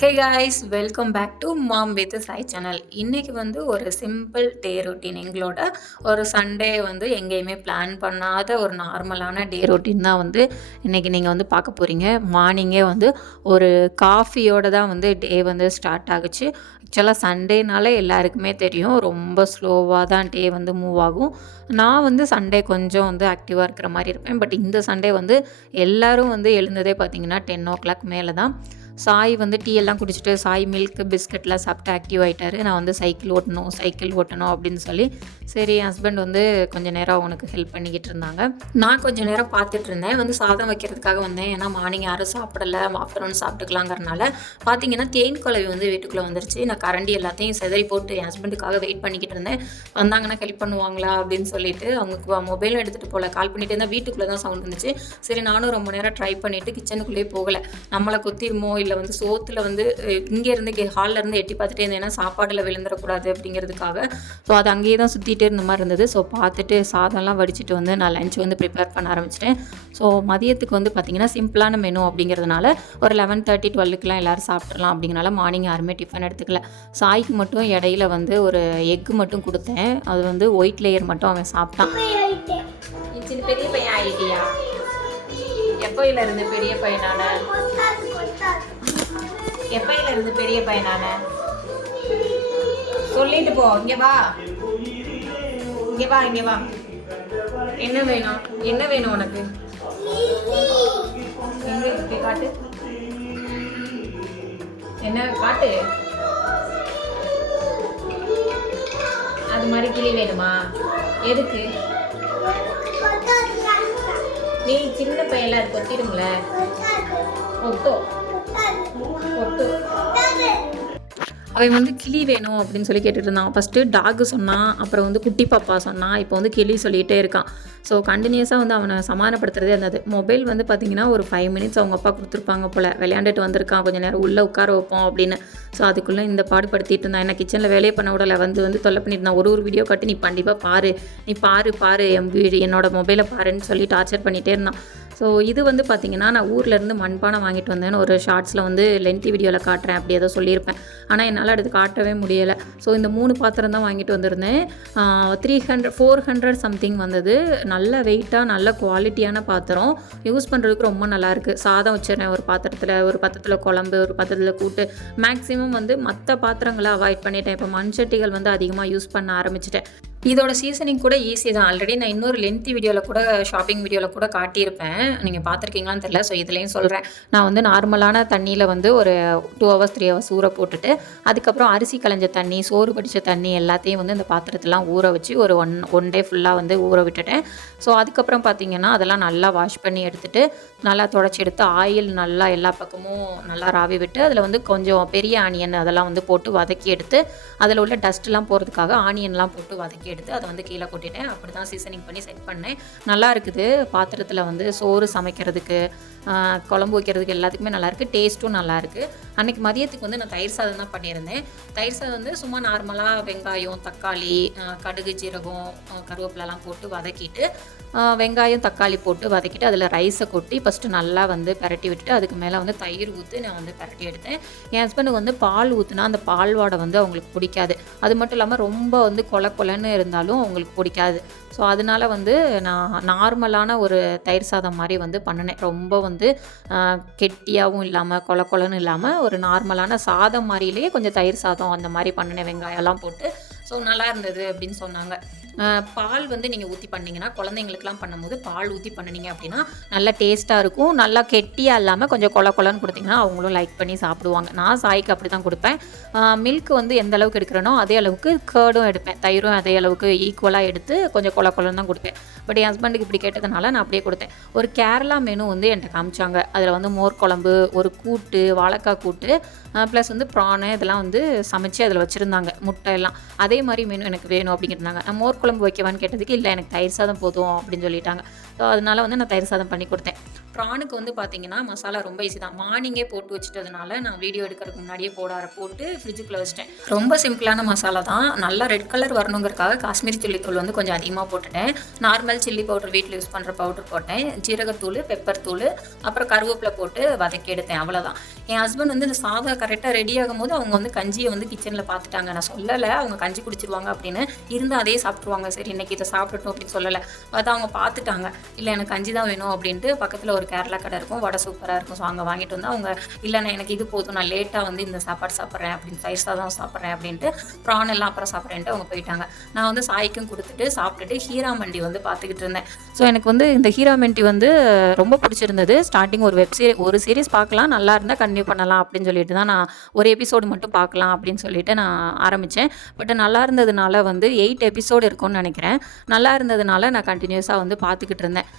Hey guys, welcome back to Mom with Chai channel. இன்றைக்கி வந்து ஒரு சிம்பிள் டே ரொட்டீன். எங்களோட ஒரு சண்டே வந்து எங்கேயுமே பிளான் பண்ணாத ஒரு நார்மலான டே ரொட்டீன் தான் வந்து இன்றைக்கி நீங்கள் வந்து பார்க்க போகிறீங்க. மார்னிங்கே வந்து ஒரு காஃபியோடு தான் வந்து டே வந்து ஸ்டார்ட் ஆகுச்சு. ஆக்சுவலாக சண்டேனாலே எல்லாருக்குமே தெரியும், ரொம்ப ஸ்லோவாக தான் டே வந்து மூவ் ஆகும். நான் வந்து சண்டே கொஞ்சம் வந்து ஆக்டிவாக இருக்கிற மாதிரி இருப்பேன். பட் இந்த சண்டே வந்து எல்லோரும் வந்து எழுந்ததே பார்த்திங்கன்னா 10 o'clock மேலே தான். சாய் வந்து டீ எல்லாம் குடிச்சிட்டு சாய் மில்க் பிஸ்கட்லாம் சாப்பிட்டு ஆக்டிவ் ஆகிட்டார். நான் வந்து சைக்கிள் ஓட்டணும் அப்படின்னு சொல்லி சரி என் ஹஸ்பண்ட் வந்து கொஞ்சம் நேரம் அவனுக்கு ஹெல்ப் பண்ணிக்கிட்டு இருந்தாங்க. நான் கொஞ்சம் நேரம் பார்த்துட்டு இருந்தேன். வந்து சாதம் வைக்கிறதுக்காக வந்தேன். ஏன்னா மார்னிங் யாரும் சாப்பிடலை, ஆஃப்டர்நூன் சாப்பிட்டுக்கலாங்கிறனால பார்த்தீங்கன்னா தேன் குழவி வந்து வீட்டுக்குள்ளே வந்துருச்சு. நான் கரண்டி எல்லாத்தையும் செதறி போட்டு என் ஹஸ்பண்டுக்காக வெயிட் பண்ணிக்கிட்டு இருந்தேன். வந்தாங்கன்னா ஹெல்ப் பண்ணுவாங்களா அப்படின்னு சொல்லிட்டு அவங்க மொபைலும் எடுத்துகிட்டு போகல. கால் பண்ணிட்டு இருந்தால் வீட்டுக்குள்ளே தான் சவுண்ட் வந்துச்சு. சரி நானும் ரொம்ப நேரம் ட்ரை பண்ணிவிட்டு கிச்சனுக்குள்ளேயே போகலை. நம்மளை கொத்திருமோ இல்லை வந்து சோத்தில் வந்து இங்கேருந்து ஹாலில் இருந்து எட்டி பார்த்துட்டே இருந்தேன். ஏன்னா சாப்பாடில் விழுந்துடக்கூடாது அப்படிங்கிறதுக்காக. ஸோ அது அங்கேயே தான் சுற்றிட்டே இருந்த மாதிரி இருந்தது. ஸோ பார்த்துட்டு சாதம்லாம் வடிச்சிட்டு வந்து நான் லஞ்ச் வந்து ப்ரிப்பேர் பண்ண ஆரம்பிச்சிட்டேன். ஸோ மதியத்துக்கு வந்து பார்த்திங்கன்னா சிம்பிளான மெனு அப்படிங்கிறதுனால ஒரு 11:30 12க்குலாம் எல்லோரும் சாப்பிட்றலாம் அப்படிங்கிறனால மார்னிங் யாருமே டிஃபன் எடுத்துக்கல. சாய்க்கு மட்டும் இடையில வந்து ஒரு எக்கு மட்டும் கொடுத்தேன். அது வந்து ஒயிட் லேயர் மட்டும் அவன் சாப்பிட்டான். சின்ன பெரிய பையன் ஆகிட்டியா? எப்போயில இருந்து பெரிய பையனான? எப்பையில இருந்து பெரிய பையனான சொல்லிட்டு போ. இங்க வா, இங்க வா, இங்க வா. என்ன வேணும், என்ன வேணும் உனக்கு? எங்க இருக்கு காட்டு, என்ன காட்டு. அது மாதிரி கிளி வேணுமா? எதுக்கு? நீ சின்ன பையன்லாம் அது கொத்திடும்ல. ஒத்தோ அவன் வந்து கிளி வேணும் அப்படின்னு சொல்லி கேட்டுட்டு இருந்தான். ஃபஸ்ட்டு டாகு சொன்னான், அப்புறம் வந்து குட்டி பாப்பா சொன்னான், இப்போ வந்து கிளி சொல்லிகிட்டே இருக்கான். ஸோ கண்டினியூஸாக வந்து அவனை சமாதானப்படுத்துறதே இருந்தது. மொபைல் வந்து பார்த்திங்கன்னா ஒரு 5 minutes அவங்க அப்பா கொடுத்துருப்பாங்க போல். விளையாண்டுட்டு வந்திருக்கான், கொஞ்சம் நேரம் உள்ளே உட்கார வைப்போம் அப்படின்னு. ஸோ அதுக்குள்ளே இந்த பாடுபடுத்திட்டு இருந்தான். என்ன கிச்சனில் வேலையை பண்ண விடலை, வந்து தொல்லை பண்ணிட்டு இருந்தான். ஒரு வீடியோ காட்டி நீ கண்டிப்பாக பாரு, நீ பாரு என்னோட மொபைலை பாருன்னு சொல்லி டார்ச்சர் பண்ணிகிட்டே இருந்தான். ஸோ இது வந்து பார்த்திங்கன்னா நான் ஊர்லேருந்து மண்பானை வாங்கிட்டு வந்தேன்னு ஒரு ஷார்ட்ஸில் வந்து லென்த்தி வீடியோவில் காட்டுறேன் அப்படி ஏதோ சொல்லியிருப்பேன். ஆனால் என்னால் எடுத்து காட்டவே முடியலை. ஸோ இந்த 3 பாத்திரம் தான் வாங்கிட்டு வந்திருந்தேன். 400 சம்திங் வந்தது. நல்ல வெயிட்டாக நல்ல குவாலிட்டியான பாத்திரம், யூஸ் பண்ணுறதுக்கு ரொம்ப நல்லாயிருக்கு. சாதம் வச்சிடறேன் ஒரு பாத்திரத்தில், ஒரு பாத்திரத்தில் குழம்பு, ஒரு பாத்திரத்தில் கூட்டு. மேக்ஸிமம் வந்து மற்ற பாத்திரங்களை அவாய்ட் பண்ணிட்டேன். இப்போ மண் சட்டிகள் வந்து அதிகமாக யூஸ் பண்ண ஆரம்பிச்சிட்டேன். இதோட சீசனிங் கூட ஈஸி தான். ஆல்ரெடி நான் இன்னொரு லென்த்தி வீடியோவில் கூட ஷாப்பிங் வீடியோவில் கூட காட்டியிருப்பேன், நீங்கள் பார்த்துருக்கீங்களான்னு தெரியல. ஸோ இதுலேயும் சொல்கிறேன். நான் வந்து நார்மலான தண்ணியில் வந்து ஒரு 2 hours 3 hours ஊற போட்டுட்டு அதுக்கப்புறம் அரிசி களைஞ்ச தண்ணி, சோறு வடித்த தண்ணி எல்லாத்தையும் வந்து இந்த பாத்திரத்தெல்லாம் ஊற வச்சு ஒரு ஒன் டே ஃபுல்லாக வந்து ஊற விட்டுட்டேன். ஸோ அதுக்கப்புறம் பார்த்திங்கன்னா அதெல்லாம் நல்லா வாஷ் பண்ணி எடுத்துகிட்டு நல்லா தொடச்சி எடுத்து ஆயில் நல்லா எல்லா பக்கமும் நல்லா ராவி விட்டு அதில் வந்து கொஞ்சம் பெரிய ஆனியன் அதெல்லாம் வந்து போட்டு வதக்கி எடுத்து அதில் உள்ள டஸ்ட்லாம் போகிறதுக்காக ஆனியன்லாம் போட்டு வதக்கி எடுத்து அதை வந்து கீழே கொட்டிட்டேன். அப்படி தான் சீசனிங் பண்ணி செட் பண்ணேன். நல்லா இருக்குது. பாத்திரத்தில் வந்து சோறு சமைக்கிறதுக்கு, குழம்பு வைக்கிறதுக்கு எல்லாத்துக்குமே நல்லாயிருக்கு. டேஸ்ட்டும் நல்லாயிருக்கு. அன்றைக்கி மதியத்துக்கு வந்து நான் தயிர் சாதம் தான் பண்ணியிருந்தேன். தயிர் சாதம் வந்து சும்மா நார்மலாக வெங்காயம், தக்காளி, கடுகு, ஜீரகம், கருவேப்பிலலாம் போட்டு வதக்கிட்டு வெங்காயம் தக்காளி போட்டு வதக்கிட்டு அதில் ரைஸை கொட்டி ஃபஸ்ட்டு நல்லா வந்து பரட்டி விட்டுட்டு அதுக்கு மேலே வந்து தயிர் ஊற்றி நான் வந்து பரட்டி எடுத்தேன். என் ஹஸ்பண்டுக்கு வந்து பால் ஊற்றுனா அந்த பால் வாடை வந்து அவங்களுக்கு பிடிக்காது. அது மட்டும் இல்லாமல் ரொம்ப வந்து கொலன்னு இருந்தாலும் அவங்களுக்கு பிடிக்காது. ஸோ அதனால் வந்து நான் நார்மலான ஒரு தயிர் சாதம் மாதிரி வந்து பண்ணினேன். ரொம்ப வந்து கெட்டியாகவும் இல்லாமல் கொலன்னு இல்லாமல் ஒரு நார்மலான சாதம் மாதிரிலேயே கொஞ்சம் தயிர் சாதம் அந்த மாதிரி பண்ணினேன், வெங்காயம்லாம் போட்டு. ஸோ நல்லா இருந்தது அப்படின்னு சொன்னாங்க. பால் வந்து நீங்கள் ஊற்றி பண்ணிங்கன்னா, குழந்தைங்களுக்குலாம் பண்ணும்போது பால் ஊற்றி பண்ணினீங்க அப்படின்னா நல்லா டேஸ்ட்டாக இருக்கும். நல்லா கெட்டியாக இல்லாமல் கொஞ்சம் கொலன்னு கொடுத்திங்கன்னா அவங்களும் லைக் பண்ணி சாப்பிடுவாங்க. நான் சாய்க்கு அப்படி தான் கொடுப்பேன். மில்க் வந்து எந்த அளவுக்கு எடுக்கிறேனோ அதே அளவுக்கு கேர்டும் எடுப்பேன், தயிரும் அதே அளவுக்கு ஈக்குவலாக எடுத்து கொஞ்சம் கொலன்னு தான் கொடுப்பேன். பட் என் ஹஸ்பண்டுக்கு இப்படி கேட்டதுனால நான் அப்படியே கொடுத்தேன். ஒரு கேரளா மெனு வந்து என்கிட்ட காமிச்சாங்க. அதில் வந்து மோர் குழம்பு, ஒரு கூட்டு, வாழைக்காய் கூட்டு, ப்ளஸ் வந்து ப்ரானு இதெல்லாம் வந்து சமைச்சு அதில் வச்சுருந்தாங்க, முட்டை எல்லாம். அதே மாதிரி மெனு எனக்கு வேணும் அப்படிங்கிறதாங்க. நான் மோர் குழம்பு வைக்கவான்னு கேட்டதுக்கு இல்லை எனக்கு தயிர் சாதம் போதும் அப்படின்னு சொல்லிட்டாங்க. ஸோ அதனால் வந்து நான் தயிர் சாதம் பண்ணி கொடுத்தேன். ப்ரானுக்கு வந்து பார்த்தீங்கன்னா மசாலா ரொம்ப ஈஸி தான். மார்னிங்கே போட்டு வச்சுட்டதுனால நான் வீடியோ எடுக்கிறதுக்கு முன்னாடியே போட்டு ஃப்ரிட்ஜுக்குள்ளே வச்சிட்டேன். ரொம்ப சிம்பிளான மசாலா தான். நல்லா ரெட் கலர் வரணுங்கிறதுக்காக காஷ்மீரி சில்லி தூள் வந்து கொஞ்சம் அதிகமாக போட்டுட்டேன். நார்மல் சில்லி பவுடர் வீட்டில் யூஸ் பண்ணுற பவுடர் போட்டேன். ஜீரகத்தூள், பெப்பர் தூள், அப்புறம் கருவேப்பிலை போட்டு வதக்கி எடுத்தேன். அவ்வளோதான். என் ஹஸ்பண்ட் வந்து இந்த சாதம் கரெக்டாக ரெடி ஆகும்போது அவங்க வந்து கஞ்சியை வந்து கிச்சனில் பார்த்துட்டாங்க. நான் சொல்லலை அவங்க கஞ்சி குடிச்சிருவாங்க அப்படின்னு. இருந்தால் அதே சாப்பிட்ருவாங்க. சரி இன்னைக்கு இதை சாப்பிடட்டும் அப்படின்னு சொல்லலை. பார்த்தா அவங்க பார்த்துட்டாங்க. இல்லை எனக்கு கஞ்சி தான் வேணும் அப்படின்ட்டு பக்கத்தில் ஒரு கேரளா கடை இருக்கும், வடை சூப்பராக இருக்கும். ஸோ அங்கே வாங்கிட்டு வந்து அவங்க இல்லைண்ணா எனக்கு இது போதும், நான் லேட்டாக வந்து இந்த சாப்பாடு சாப்பிட்றேன் அப்படின்னு, தயிர் சாதம் சாப்பிட்றேன் அப்படின்ட்டு, ப்ரான் எல்லாம் அப்புறம் சாப்பிட்றேன்ட்டு அவங்க போயிட்டாங்க. நான் வந்து சாய்க்கும் கொடுத்துட்டு சாப்பிட்டுட்டு ஹீரா மண்டி வந்து பார்த்துக்கிட்டு இருந்தேன். ஸோ எனக்கு வந்து இந்த ஹீரா மண்டி வந்து ரொம்ப பிடிச்சிருந்தது. ஸ்டார்டிங் ஒரு சீரிஸ் பார்க்கலாம், நல்லா இருந்தால் கன்டினியூ பண்ணலாம் அப்படின்னு சொல்லிட்டு தான் நான் ஒரு எபிசோடு மட்டும் பார்க்கலாம் அப்படின்னு சொல்லிட்டு நான் ஆரம்பித்தேன். பட் நல்லா இருந்ததுனால வந்து 8 எபிசோடு இருக்கும்னு நினைக்கிறேன். நல்லா இருந்ததுனால நான் கண்டினியூஸாக வந்து பார்த்துக்கிட்டு இருந்தேன்.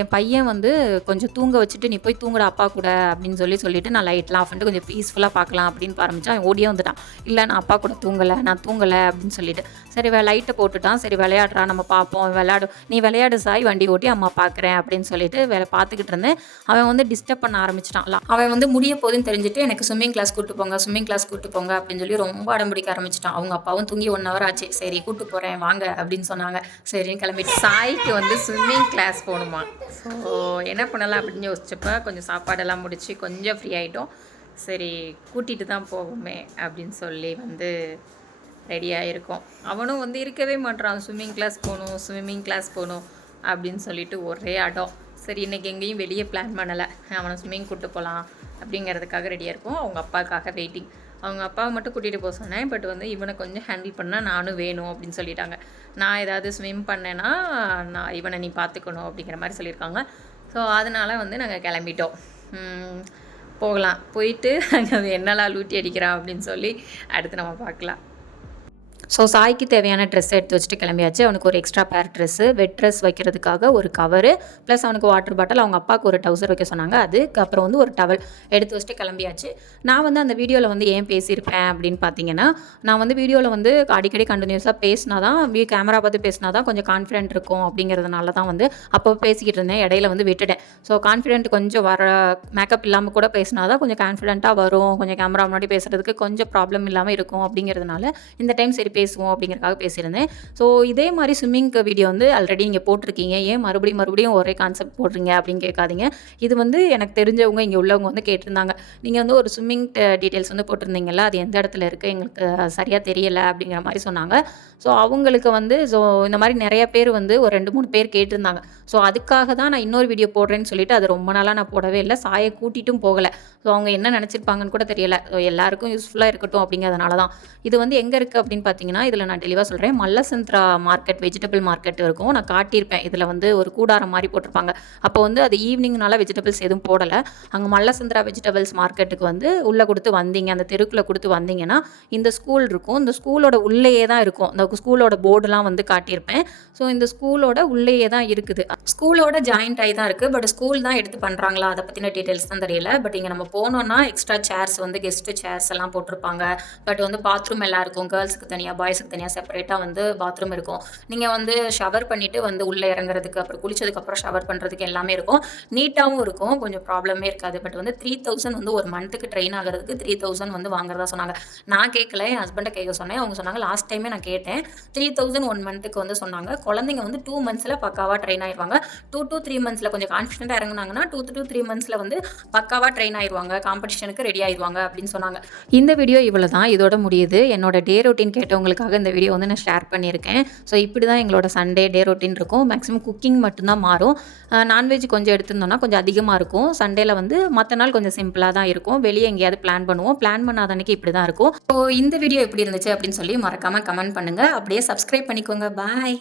என் பையன் வந்து கொஞ்சம் தூங்க வச்சுட்டு நீ போய் தூங்குற அப்பா கூட அப்படின்னு சொல்லிட்டு நான் லைட்லாம் ஆஃப் பண்ணிட்டு கொஞ்சம் பீஸ்ஃபுல்லாக பார்க்கலாம் அப்படின்னு ஆரம்பித்தான். அவன் ஓடியே வந்துட்டான். இல்லை நான் அப்பா கூட நான் தூங்கலை அப்படின்னு சொல்லிட்டு. சரி லைட்டை போட்டுட்டான். சரி விளையாடுறான், நம்ம பார்ப்போம், நீ விளையாடு சாய், வண்டி ஓட்டி அம்மா பார்க்குறேன் அப்படின்னு சொல்லிட்டு பார்த்துக்கிட்டு இருந்தேன். அவன் வந்து டிஸ்டர்ப் பண்ண ஆரம்பிச்சிட்டான். அவன் வந்து முடிய போதுன்னு தெரிஞ்சுட்டு எனக்கு ஸ்விம்மிங் கிளாஸ் கூட்டு போங்க அப்படின்னு சொல்லி ரொம்ப அடம் பிடிக்க ஆரம்பிச்சிட்டான். அவங்க அப்பாவும் தூங்கி 1 hour ஆச்சு. சரி கூட்டு போகிறேன் வாங்க அப்படின்னு சொன்னாங்க. சரின்னு கிளம்பிட்டு சாய்க்கு வந்து ஸ்விம்மிங் கிளாஸ் போகணும். ஸோ என்ன பண்ணலாம் அப்படின்னு யோசிச்சப்போ கொஞ்சம் சாப்பாடெல்லாம் முடித்து கொஞ்சம் ஃப்ரீ ஆகிட்டோம். சரி கூட்டிகிட்டு தான் போவோமே அப்படின்னு சொல்லி வந்து ரெடியாக இருக்கோம். அவனும் வந்து இருக்கவே மாட்டான். ஸ்விம்மிங் கிளாஸ் போகணும் அப்படின்னு சொல்லிட்டு ஒரே அடம். சரி இன்றைக்கி எங்கேயும் வெளியே பிளான் பண்ணலை, அவனை ஸ்விம்மிங் கூப்பிட்டு போகலாம் அப்படிங்கிறதுக்காக ரெடியாக இருக்கும். அவங்க அப்பாவுக்காக வெயிட்டிங். அவங்க அப்பாவை மட்டும் கூட்டிகிட்டு போக சொன்னேன். பட் வந்து இவனை கொஞ்சம் ஹேண்டில் பண்ணால் நானும் வேணும் அப்படின்னு சொல்லிட்டாங்க. நான் ஏதாவது ஸ்விம் பண்ணேன்னா இவனை நீ பார்த்துக்கணும் அப்படிங்கிற மாதிரி சொல்லியிருக்காங்க. ஸோ அதனால் வந்து நாங்கள் கிளம்பிட்டோம். போகலாம், போயிட்டு அங்கே என்னெல்லாம் லூட்டி அடிக்கிறான் அப்படின்னு சொல்லி அடுத்து நம்ம பார்க்கலாம். ஸோ சாய்க்கு தேவையான ட்ரெஸ் எடுத்து வச்சுட்டு கிளம்பியாச்சு. அவனுக்கு ஒரு எக்ஸ்ட்ரா பேர் ட்ரெஸ்ஸு, வெட் ட்ரெஸ் வைக்கிறதுக்காக ஒரு கவரு, ப்ளஸ் அவனுக்கு வாட்டர் பாட்டில், அவங்க அப்பாவுக்கு ஒரு டவுசர் வைக்க சொன்னாங்க, அதுக்கப்புறம் வந்து ஒரு டவல் எடுத்து வச்சுட்டு கிளம்பியாச்சு. நான் வந்து அந்த வீடியோவில் வந்து ஏன் பேசியிருப்பேன் அப்படின்னு பார்த்தீங்கன்னா, நான் வந்து வீடியோவில் வந்து அடிக்கடி கண்டினியூஸாக பேசினா தான், கேமரா பார்த்து பேசினா தான் கொஞ்சம் கான்ஃபிடென்ட் இருக்கும் அப்படிங்கிறதுனால தான் வந்து அப்போ பேசிக்கிட்டு இருந்தேன். இடையில வந்து விட்டுட்டேன். ஸோ கான்ஃபிடென்ட் கொஞ்சம் மேக்கப் இல்லாமல் கூட பேசினா தான் கொஞ்சம் கான்ஃபிடென்ட்டாக வரும், கொஞ்சம் கேமரா முன்னாடி பேசுகிறதுக்கு கொஞ்சம் ப்ராப்ளம் இல்லாமல் இருக்கும் அப்படிங்கிறதுனால இந்த டைம் சரி பேசுவோம் அப்படிங்கிறதுக்காக பேசியிருந்தேன். ஸோ இதே மாதிரி ஸ்விம்மிங் வீடியோ வந்து ஆல்ரெடி நீங்கள் போட்டிருக்கீங்க, ஏன் மறுபடியும் ஒரே கான்செப்ட் போடுறீங்க அப்படின்னு கேட்காதீங்க. இது வந்து எனக்கு தெரிஞ்சவங்க இங்கே உள்ளவங்க வந்து கேட்டிருந்தாங்க. நீங்கள் வந்து ஒரு ஸ்விம்மிங் டீட்டெயில்ஸ் வந்து போட்டிருந்தீங்கல்ல, அது எந்த இடத்துல இருக்குது, எங்களுக்கு சரியாக தெரியலை அப்படிங்கிற மாதிரி சொன்னாங்க. ஸோ அவங்களுக்கு வந்து இந்த மாதிரி நிறைய பேர் வந்து ஒரு 2-3 பேர் கேட்டிருந்தாங்க. ஸோ அதுக்காக தான் நான் இன்னொரு வீடியோ போடுறேன்னு சொல்லிட்டு அது ரொம்ப நாளாக நான் போடவே இல்லை. சாயை கூட்டிட்டும் போகலை. ஸோ அவங்க என்ன நினச்சிருப்பாங்கன்னு கூட தெரியலை. எல்லாருக்கும் யூஸ்ஃபுல்லாக இருக்கட்டும் அப்படிங்கிறதுனால தான். இது வந்து எங்கே இருக்குது அப்படின்னு பார்த்தீங்கன்னா, இதில் நான் தெளிவாக சொல்கிறேன். மல்லசந்திரா மார்க்கெட், வெஜிடபிள் மார்க்கெட் இருக்கும். நான் காட்டியிருப்பேன். இதில் வந்து ஒரு கூடாரம் மாதிரி போட்டிருப்பாங்க. அப்போ வந்து அது ஈவினிங்னால வெஜிடபிள்ஸ் எதுவும் போடலை. அங்கே மல்லசந்திரா வெஜிடபிள்ஸ் மார்க்கெட்டுக்கு வந்து உள்ளே கொடுத்து வந்தீங்க, அந்த தெருக்குள்ளே கொடுத்து வந்தீங்கன்னா இந்த ஸ்கூல் இருக்கும். இந்த ஸ்கூலோட உள்ளேயே தான் இருக்கும். இந்த ஸ்கூலோட போர்டுலாம் வந்து காட்டியிருப்பேன். ஸோ இந்த ஸ்கூலோட உள்ளேயே தான் இருக்குது. ஸ்கூலோட ஜாயிண்ட் ஆகி தான் இருக்குது. பட் ஸ்கூல் தான் எடுத்து பண்ணுறாங்களா அதை பற்றின டீட்டெயில்ஸ் தான் தெரியல. பட் இங்கே நம்ம போனோன்னா எக்ஸ்ட்ரா சேர்ஸ் வந்து கெஸ்ட்டு சேர்ஸ் எல்லாம் போட்டிருப்பாங்க. பட் வந்து பாத்ரூம் எல்லாம் இருக்கும். கேர்ள்ஸுக்கு தனியாக, பாய்ஸுக்கு தனியாக செப்பரேட்டாக வந்து பாத்ரூம் இருக்கும். நீங்கள் வந்து ஷவர் பண்ணிவிட்டு வந்து உள்ளே இறங்குறதுக்கு, அப்புறம் குளிச்சதுக்கப்புறம் ஷவர் பண்ணுறதுக்கு எல்லாமே இருக்கும். நீட்டாகவும் இருக்கும், கொஞ்சம் ப்ராப்ளமே இருக்காது. பட் வந்து 3000 வந்து ஒரு மந்த்துக்கு ட்ரெயின் ஆகிறதுக்கு 3000 வந்து வாங்குறதா சொன்னாங்க. நான் கேட்கல, என் ஹஸ்பண்டை கேட்க சொன்னேன். அவங்க சொன்னாங்க லாஸ்ட் டைமே நான் கேட்டேன், 3000 1 மந்த்துக்கு வந்து சொன்னாங்க. குழந்தைங்க வந்து 2 monthஸில் பக்காவாக ட்ரெயின் ஆயிடுவாங்க. 2 to 3 monthஸில் கொஞ்சம் கான்ஃபிடென்ட்டாக இறங்குனாங்கன்னா 2 to 3 monthஸில் வந்து பக்காவாக ட்ரெயின் ஆயிடுவாங்க, காம்படிஷனுக்கு ரெடி ஆயிடுவாங்க அப்படின்னு சொன்னாங்க. இந்த வீடியோ இவ்வளோ தான், இதோட முடியுது. என்னோட டே ரொட்டீன் கேட்டவங்களுக்காக இந்த வீடியோ வந்து நான் ஷேர் பண்ணியிருக்கேன். ஸோ இப்படி தான் எங்களோட சண்டே டே ரொட்டீன் இருக்கும். மேக்ஸிமம் குக்கிங் மட்டும்தான் மாறும். நான்வெஜ் கொஞ்சம் எடுத்திருந்தோம்னா கொஞ்சம் அதிகமாக இருக்கும். சண்டேல வந்து மற்ற நாள் கொஞ்சம் சிம்பிளாக தான் இருக்கும். வெளியே எங்கேயாவது பிளான் பண்ணுவோம். பிளான் பண்ணாத அன்னைக்கு இப்படி தான் இருக்கும். ஸோ இந்த வீடியோ எப்படி இருந்துச்சு அப்படின்னு சொல்லி மறக்காமல் கமெண்ட் பண்ணுங்கள். அப்படியே சப்ஸ்கிரைப் பண்ணிக்கோங்க. பாய்.